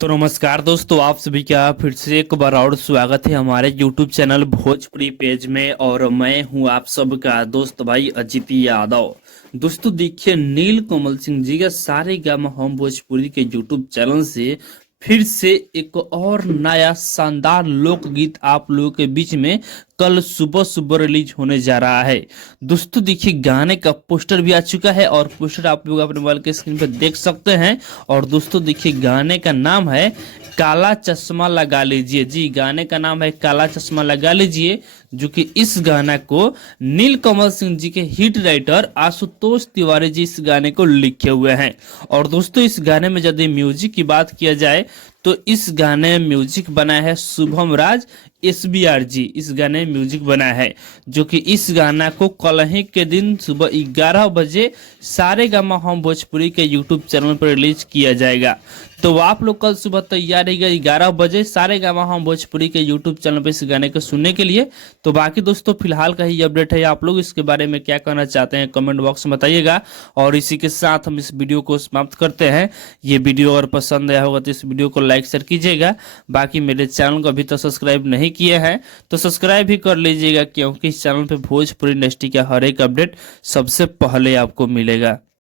तो नमस्कार दोस्तों, आप सभी का फिर से एक बार और स्वागत है हमारे YouTube चैनल भोजपुरी पेज में। और मैं हूं आप सबका दोस्त भाई अजित यादव। दोस्तों देखिए, नील कमल सिंह जी का सारे गामा हम भोजपुरी के YouTube चैनल से फिर से एक और नया शानदार लोकगीत आप लोगों के बीच में कल सुबह सुबह रिलीज होने जा रहा है। दोस्तों देखिए, गाने का पोस्टर भी आ चुका है और पोस्टर आप लोग अपने मोबाइल के स्क्रीन पर देख सकते हैं। और दोस्तों देखिए, गाने का नाम है काला चश्मा लगा लीजिए। जी, गाने का नाम है काला चश्मा लगा लीजिए, जो कि इस गाना को नील कमल सिंह जी के हिट राइटर आशुतोष तिवारी जी इस गाने को लिखे हुए हैं। और दोस्तों, इस गाने में यदि म्यूजिक की बात किया जाए तो इस गाने में म्यूजिक बनाया है शुभम राज SBR जी। इस गाने में म्यूजिक बनाया है, जो कि इस गाना को कल ही के दिन सुबह 11 बजे सारे गामा हम भोजपुरी के YouTube चैनल पर रिलीज किया जाएगा। तो आप लोग कल सुबह तैयार रहिएगा 11 बजे सारे गामा हम भोजपुरी के YouTube चैनल पर इस गाने को सुनने के लिए। तो बाकी दोस्तों, फिलहाल का ही अपडेट है। आप लोग इसके बारे में क्या कहना चाहते हैं कमेंट बॉक्स में बताइएगा। और इसी के साथ हम इस वीडियो को समाप्त करते हैं। ये वीडियो अगर पसंद आया होगा तो इस वीडियो को लाइक शेयर कीजिएगा। बाकी मेरे चैनल को अभी तो सब्सक्राइब नहीं किए हैं तो सब्सक्राइब भी कर लीजिएगा, क्योंकि इस चैनल पे भोजपुरी इंडस्ट्री का हर एक अपडेट सबसे पहले आपको मिलेगा।